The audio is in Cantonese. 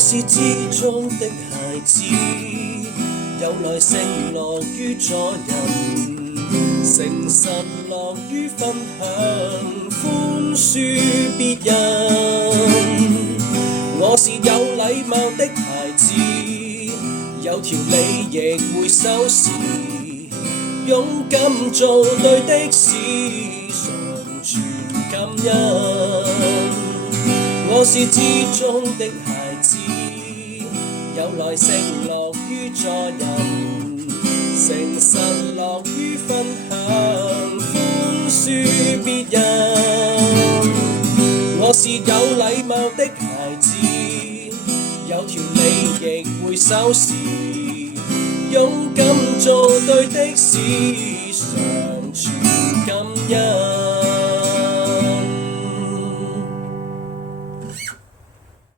是至中的孩子，有耐性樂於助人，誠實樂於分享，寬恕別人。我是有禮貌的孩子，有條理亦會收拾，勇敢做對的事，常存感恩。我是至中的孩子，有耐性樂於助人，誠實樂於分享，寬恕別人。我是有禮貌的孩子，有條理亦會收拾，勇敢做對的事，常存感恩。